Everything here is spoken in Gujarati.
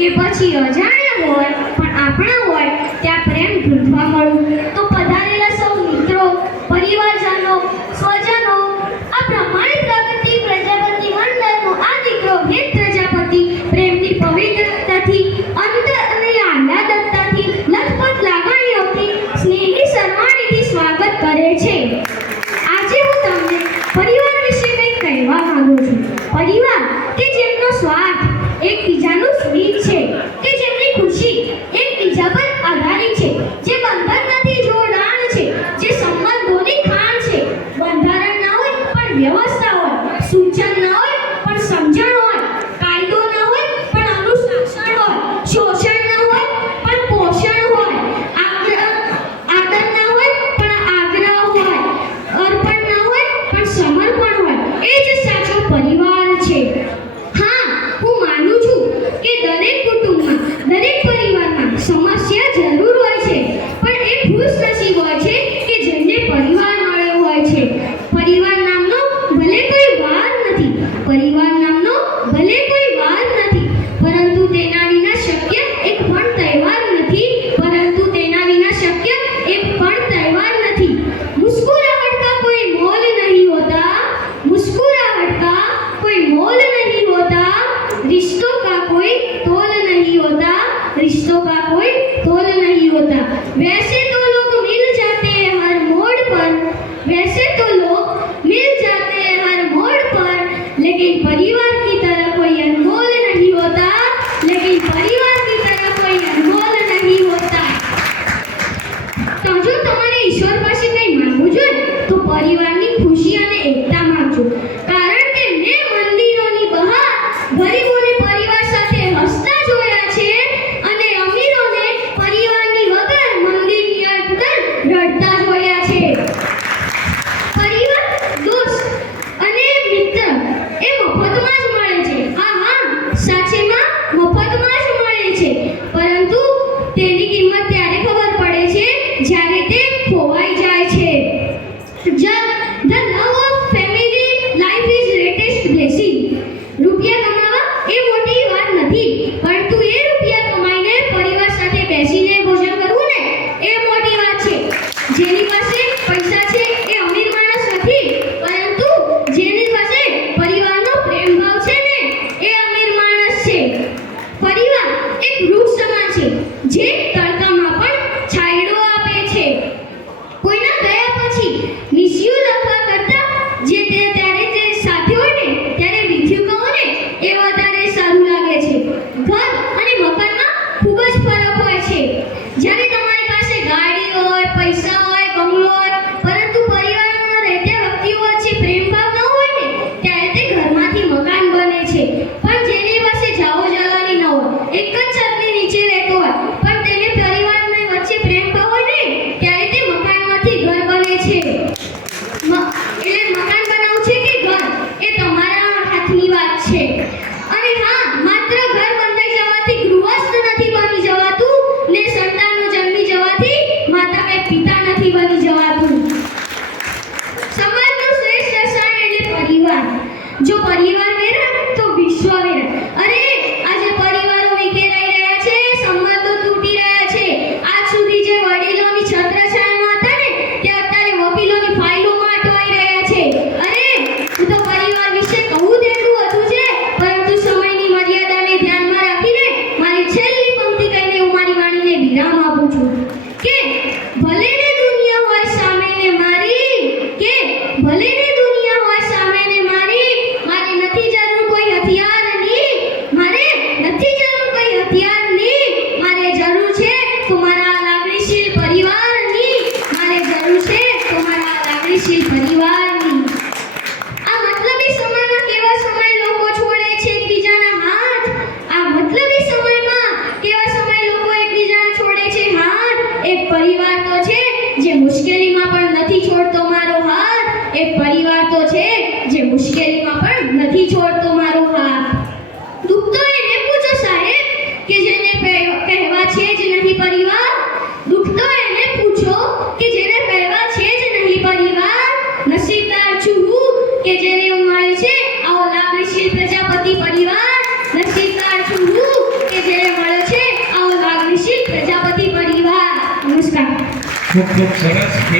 કે પછી અજાણ્યા હોય, પણ આપણા હોય, ત્યાં પ્રેમ ઢૂંઢવા મળું. તો પધારેલા સૌ મિત્રો, પરિવારજનો, સ્વજનો, આ પ્રમાણે પ્રગતિ, પ્રજાપતિ, મંડળનો આ દીકરો હેત પ્રજાપતિ, પ્રેમની પવિત્રતાથી અંતર અને આહલાદકતાથી લથપથ લાગણીઓથી, સ્નેહી સન્માનીથી સ્વાગત કરે છે. આજે હું તમને પરિવાર વિશે કંઈક કહેવા માંગુ છું. પરિવાર કે જેમનો સ્વાર્થ એકબીજાનું వ్యవస్థ પરિવાર নিশ্চয় પ્રેમ પ્રજાપતિ પરિવાર, નસીબદાર છું હું કે જેને મળ્યો છે. આવો લાગણીશીલ પ્રજાપતિ પરિવાર. નમસ્કાર. ખૂબ ખૂબ સરસ.